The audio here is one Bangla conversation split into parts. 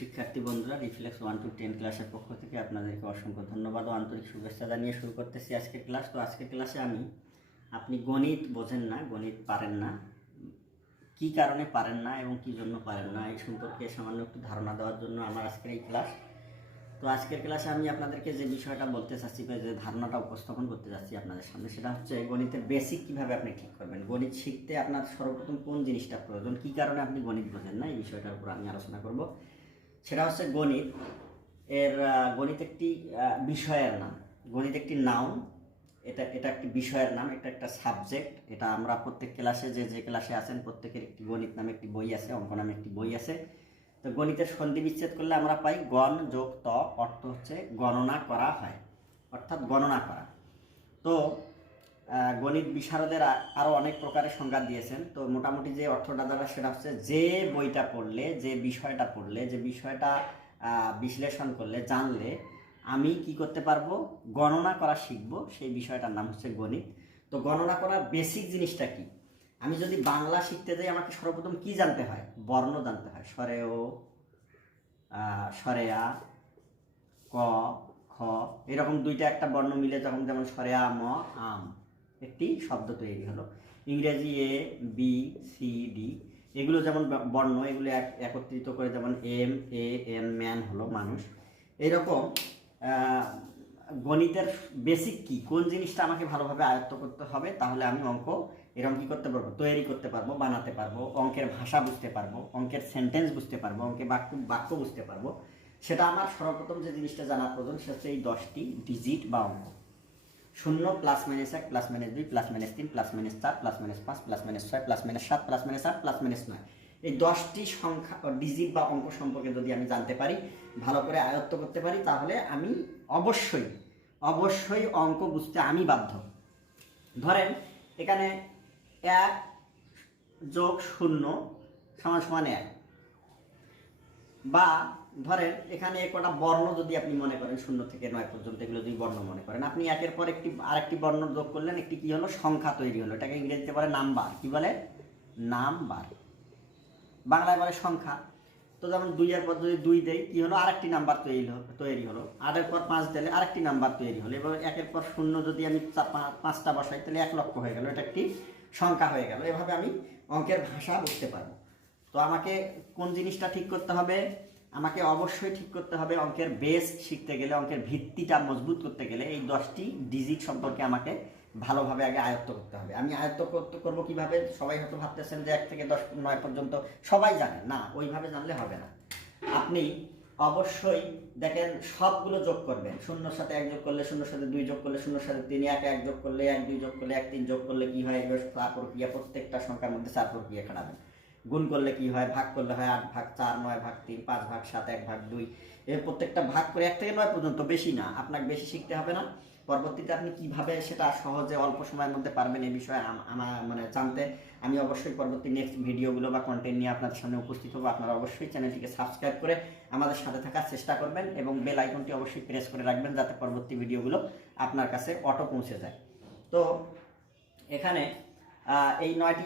শিক্ষার্থী বন্ধুরা, রিফ্লেক্স 1 to 10 ক্লাসের পক্ষ থেকে আপনাদেরকে অসংখ্য ধন্যবাদ ও আন্তরিক শুভেচ্ছা জানিয়ে শুরু করতেছি আজকের ক্লাস। তো আজকের ক্লাসে আপনি গণিত বোঝেন না, গণিত পারেন না, কী কারণে পারেন না এবং কী জন্য পারেন না এই সম্পর্কে সামান্য একটু ধারণা দেওয়ার জন্য আমার আজকের এই ক্লাস। তো আজকের ক্লাসে আমি আপনাদেরকে যে বিষয়টা বলতে চাচ্ছি বা যে ধারণাটা উপস্থাপন করতে যাচ্ছি আপনাদের সামনে, সেটা হচ্ছে গণিতের বেসিক কীভাবে আপনি ঠিক করবেন। গণিত শিখতে আপনার সর্বপ্রথম কোন জিনিসটা প্রয়োজন, কী কারণে আপনি গণিত বোঝেন না, এই বিষয়টার উপর আমি আলোচনা করব। সেটা হচ্ছে গণিত একটি বিষয়ের নাম, গণিত একটি নাউন, এটা একটি বিষয়ের নাম, এটা একটা সাবজেক্ট। এটা আমরা প্রত্যেক ক্লাসে যে ক্লাসে আছেন প্রত্যেকের একটি গণিত নামে একটি বই আছে, অঙ্ক নামে একটি বই আছে। তো গণিতের সন্ধি বিচ্ছেদ করলে আমরা পাই গণ যোগ ত, অর্থ হচ্ছে গণনা করা হয়, অর্থাৎ গণনা করা। তো গণিত বিশারদেরা আরও অনেক প্রকারের সংজ্ঞা দিয়েছেন। তো মোটামুটি যে অর্থটা দ্বারা সেটা হচ্ছে যে বইটা পড়লে, যে বিষয়টা পড়লে, যে বিষয়টা বিশ্লেষণ করলে, জানলে আমি কি করতে পারবো, গণনা করা শিখবো, সেই বিষয়টার নাম হচ্ছে গণিত। তো গণনা করার বেসিক জিনিসটা কি? আমি যদি বাংলা শিখতে যাই আমাকে সর্বপ্রথম কি জানতে হয়? বর্ণ জানতে হয়। স্বরে ও, স্বরে আ, ক, খ, এরকম দুইটা একটা বর্ণ মিলে যখন, যেমন স্বরে আ ম আম, একটি শব্দ তৈরি হলো। ইংরেজি এ বি সি ডি, এগুলো যেমন বর্ণ, এগুলো একত্রিত করে যেমন এম এ এন ম্যান হলো মানুষ। এরকম গণিতের বেসিক কি, কোন জিনিসটা আমাকে ভালোভাবে আয়ত্ত করতে হবে, তাহলে আমি অঙ্ক এরকম কী করতে পারবো, তৈরি করতে পারবো, বানাতে পারবো, অঙ্কের ভাষা বুঝতে পারবো, অঙ্কের সেন্টেন্স বুঝতে পারবো, অঙ্কের বাক্য বুঝতে পারবো। সেটা আমার সর্বপ্রথম যে জিনিসটা জানার প্রয়োজন সেটা হচ্ছে এই 10টি ডিজিট বা অঙ্ক। 0 +-1 +-2 +-3 +-4 +-5 +-6 +-7 +-8 +-9, এই 10টি সংখ্যা ডিজিট বা অঙ্ক সম্পর্কে যদি আমি জানতে পারি, ভালো করে আয়ত্ত করতে পারি, তাহলে আমি অবশ্যই অঙ্ক বুঝতে আমি বাধ্য। ধরেন এখানে 1 + 0 = 1, বা ধরেন এখানে কটা বর্ণ যদি আপনি মনে করেন 0 থেকে 9 পর্যন্ত, এগুলো যদি বর্ণ মনে করেন, আপনি একের পর আরেকটি বর্ণ যোগ করলেন, একটি কি হলো, সংখ্যা তৈরি হলো। এটাকে ইংরেজিতে বলে নাম্বার। কি বলে? নাম্বার। বাংলায় বলে সংখ্যা। তো যেমন 2 এর পর যদি 2 দেই, কি হলো, আরেকটি নাম্বার তৈরি হলো। 8 এর পর 5 দিলে আরেকটি নাম্বার তৈরি হলো। এবার 1 এর পর 0 যদি আমি 5টা বসাই, তাহলে 1 লক্ষ হয়ে গেল, এটা একটি সংখ্যা হয়ে গেল। এভাবে আমি অঙ্কের ভাষা বুঝতে পারবো। তো আমাকে কোন জিনিসটা ঠিক করতে হবে? আমাকে অবশ্যই ঠিক করতে হবে অঙ্কের বেস শিখতে গেলে, অঙ্কের ভিত্তিটা মজবুত করতে গেলে এই 10টি ডিজিট সম্পর্কে আমাকে ভালোভাবে আগে আয়ত্ত করতে হবে। আমি আয়ত্ত করবো কিভাবে? সবাই হয়তো ভাবতেছেন যে 1 থেকে 9 পর্যন্ত সবাই জানেন, না, ওইভাবে জানলে হবে না। আপনি অবশ্যই দেখেন সবগুলো যোগ করবেন। 0-র সাথে 1 যোগ করলে, 0-র সাথে 2 যোগ করলে, 0-র সাথে 3, 1 যোগ করলে, 1 2 যোগ করলে, 1 3 যোগ করলে কি হয়, এবার 4 প্রক্রিয়া, প্রত্যেকটা সংখ্যার মধ্যে 4 প্রক্রিয়া খাটাবেন। গুণ করলে কি হয়, ভাগ করলে হয় 8 ভাগ 4, 9 ভাগ 3, 5 ভাগ 7, 1 ভাগ 2, এর প্রত্যেকটা ভাগ করে 1 থেকে 9 পর্যন্ত, বেশি না। আপনাকে বেশি শিখতে হবে না। পরবর্তীতে আপনি কিভাবে সেটা সহজে অল্প সময়ের মধ্যে পারবেন, এই বিষয়ে আমার জানতে আমি অবশ্যই পরবর্তী নেক্সট ভিডিওগুলো বা কন্টেন্ট নিয়ে আপনাদের সামনে উপস্থিত হবো। আপনারা অবশ্যই চ্যানেলটিকে সাবস্ক্রাইব করে আমাদের সাথে থাকার চেষ্টা করবেন এবং বেল আইকনটি অবশ্যই প্রেস করে রাখবেন, যাতে পরবর্তী ভিডিওগুলো আপনার কাছে অটো পৌঁছে যায়। তো এখানে এই 9টি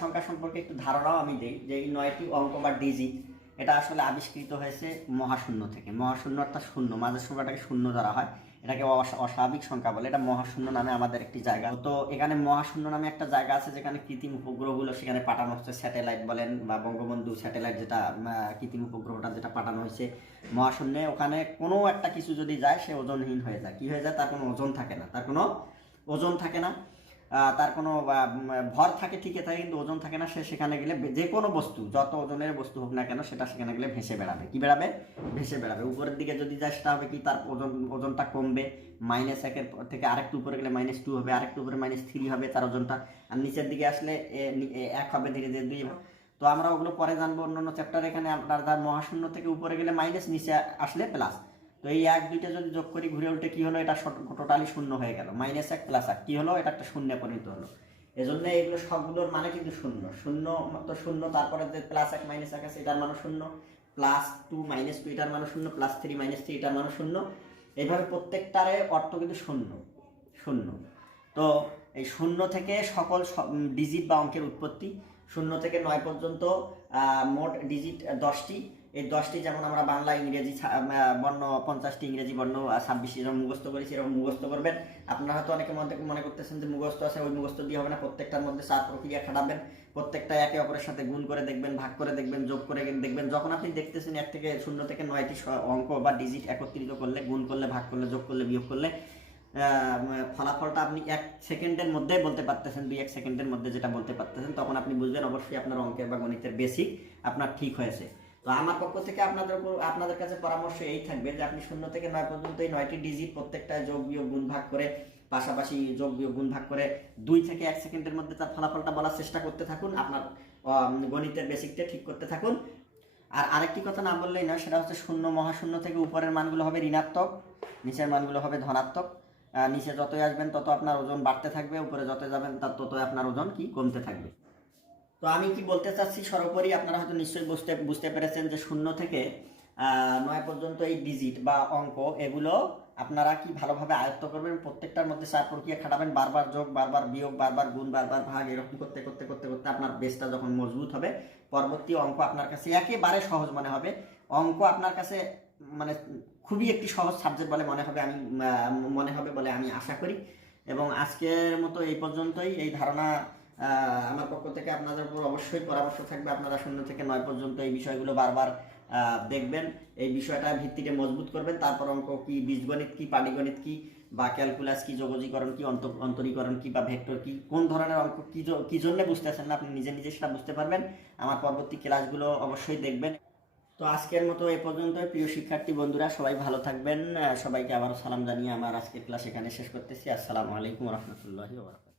সংখ্যা সম্পর্কে একটু ধারণাও আমি দিই, যে এই 9টি অঙ্ক বা ডিজিট, এটা আসলে আবিষ্কৃত হয়েছে মহাশূন্য থেকে। মহাশূন্য অর্থাৎ শূন্য, মাঝের সংখ্যাটাকে শূন্য ধরা হয়, এটাকে অস্বাভাবিক সংখ্যা বলে। এটা মহাশূন্য নামে আমাদের একটি জায়গা। তো এখানে মহাশূন্য নামে একটা জায়গা আছে, যেখানে কৃত্রিম উপগ্রহগুলো সেখানে পাঠানো হচ্ছে, স্যাটেলাইট বলেন বা বঙ্গবন্ধু স্যাটেলাইট, যেটা কৃত্রিম উপগ্রহটা যেটা পাঠানো হয়েছে মহাশূন্যে, ওখানে কোনো একটা কিছু যদি যায় সে ওজনহীন হয়ে যায়। কি হয়ে যায়? তার কোনো ওজন থাকে না, তার কোনো ওজন থাকে না, তার কোনো ভর থাকে, ঠিকই থাকে, কিন্তু ওজন থাকে না। সে সেখানে গেলে যে কোনো বস্তু, যত ওজনের বস্তু হোক না কেন, সেটা সেখানে গেলে ভেসে বেড়াবে। কি বেড়াবে? ভেসে বেড়াবে। উপরের দিকে যদি যায় সেটা হবে কি, তার ওজনটা কমবে, -1 থেকে আরেকটু উপরে গেলে -2 হবে, আরেকটু উপরে -3 হবে তার ওজনটা, আর নিচের দিকে আসলে 1 হবে, ধীরে ধীরে 2 হবে। তো আমরা ওগুলো পরে জানবো অন্যান্য চ্যাপ্টার। এখানে আপনার মহাশূন্য থেকে উপরে গেলে মাইনাস, নিচে আসলে প্লাস। তো এই 1 2টা যদি যোগ করি, ঘুরে উল্টে কি হলো, এটা টোটালি শূন্য হয়ে গেল। -1 + 1 কি হলো, এটা একটা শূন্যে পরিণত হলো। এজন্য এগুলো সবগুলোর মানে কিন্তু শূন্য। শূন্য তো শূন্য, তারপরে যে +1 -1 আছে এটার মানে শূন্য, +2 -2 এটার মানে শূন্য, +3 -3 এটার মানে শূন্য। এইভাবে প্রত্যেকটারে অর্থ কিন্তু শূন্য শূন্য। তো এই শূন্য থেকে সকল ডিজিট বা অঙ্কের উৎপত্তি। 0 থেকে 9 পর্যন্ত মোট ডিজিট 10টি, এই 10টি যেমন আমরা বাংলা ইংরেজি বর্ণ 50টি ইংরেজি বর্ণ 26 এরকম মুখস্থ করেছি, এরকম মুখস্থ করবেন। আপনারা হয়তো অনেকে মনে করতেছেন যে মুখস্থ আছে, ওই মুখস্থ দিয়ে হবে না, প্রত্যেকটার মধ্যে 4 প্রক্রিয়া খাটাবেন, প্রত্যেকটা একে অপরের সাথে গুণ করে দেখবেন, ভাগ করে দেখবেন, যোগ করে দেখবেন। যখন আপনি দেখতেছেন 0 থেকে 9টি অঙ্ক বা ডিজিট একত্রিত করলে, গুণ করলে, ভাগ করলে, যোগ করলে, বিয়োগ করলে ফলাফলটা আপনি 1 সেকেন্ডের মধ্যে বলতে পারতেছেন, 2-1 সেকেন্ডের মধ্যে যেটা বলতে পারতেছেন, তখন আপনি বুঝবেন অবশ্যই আপনার অঙ্কের বা গণিতের বেসিক আপনার ঠিক হয়েছে। তো আমার পক্ষ থেকে আপনাদের কাছে পরামর্শ এই থাকবে যে আপনি 0 থেকে 9 পর্যন্ত এই 9টি ডিজিট প্রত্যেকটা যোগ বিয়োগ গুণ ভাগ করে, পাশাপাশি যোগ বিয়োগ গুণ ভাগ করে 2 থেকে 1 সেকেন্ডের মধ্যে তার ফলাফলটা বলার চেষ্টা করতে থাকুন, আপনার গণিতের বেসিকটা ঠিক করতে থাকুন। আর আরেকটি কথা না বললেই নয়, সেটা হচ্ছে শূন্য মহাশূন্য থেকে উপরের মানগুলো হবে ঋণাত্মক, নিচের মানগুলো হবে ধনাত্মক। নিচে যতই আসবেন তত আপনার ওজন বাড়তে থাকবে, উপরে যতই যাবেন তার ততই আপনার ওজন কি কমতে থাকবে। তো আমি কি বলতে চাচ্ছি, সর্বোপরি আপনারা হয়তো নিশ্চয়ই বুঝতে পেরেছেন যে 0 থেকে 9 পর্যন্ত এই ডিজিট বা অঙ্ক এগুলো আপনারা কি ভালোভাবে আয়ত্ত করবেন। প্রত্যেকটার মধ্যে 4 প্রক্রিয়া খাটাবেন, বারবার যোগ, বারবার বিয়োগ, বারবার গুণ, বারবার ভাগ, এরকম করতে করতে করতে করতে আপনার বেসটা যখন মজবুত হবে, পরবর্তী অঙ্ক আপনার কাছে একেবারে সহজ মনে হবে। অঙ্ক আপনার কাছে মানে খুবই একটি সহজ সাবজেক্ট বলে মনে হবে বলে আমি আশা করি। এবং আজকের মতো এই পর্যন্তই। এই ধারণা আমার পক্ষ থেকে আপনাদের উপর অবশ্যই পরামর্শ থাকবে, আপনারা 0 থেকে 9 পর্যন্ত এই বিষয়গুলো বারবার দেখবেন, এই বিষয়টা ভিত্তিতে মজবুত করবেন। তারপর অঙ্ক কি, বীজগণিত কি, পাটিগণিত কি, বা ক্যালকুলাস কি, যোগজীকরণ কি, অন্তরীকরণ কি, বা ভেক্টর কি, কোন ধরনের অঙ্ক কি জন্য বুঝতেছেন না আপনি নিজে নিজে সেটা বুঝতে পারবেন। আমার পরবর্তী ক্লাসগুলো অবশ্যই দেখবেন। তো আজকের মতো এ পর্যন্ত। প্রিয় শিক্ষার্থী বন্ধুরা, সবাই ভালো থাকবেন। সবাইকে আবারও সালাম জানিয়ে আমার আজকের ক্লাস এখানে শেষ করতেছি। আসসালামু আলাইকুম রহমতুল্লাহি ওয়া বারাকাতুহু।